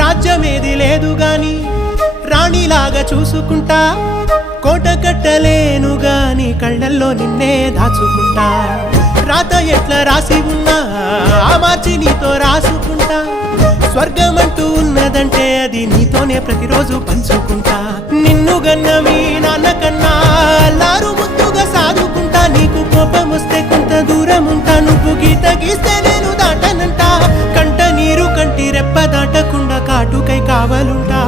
రాజ్యమేది లేదు గాని రాణిలాగా చూసుకుంటా, కోట కట్టలేను గాని కళ్ళల్లో నిన్నే దాచుకుంటా. రాత ఎట్లా రాసి ఉన్నా ఆ మార్చి నీతో రాసుకుంటా. స్వర్గమంటూ ఉన్నదంటే అది నీతోనే ప్రతిరోజు పంచుకుంటా. నిన్ను గన్న మీ నాన్న కన్నా అల్లారు ముద్దుగా సాదుకుంటా. నీకు కోపం వస్తే కొంత దూరం ఉంటా, నువ్వు గీత గీస్తే నేను దాటనంటా. కంట నీరు కంటి రెప్ప దాటకుండా కాటుకై కావలుంటా.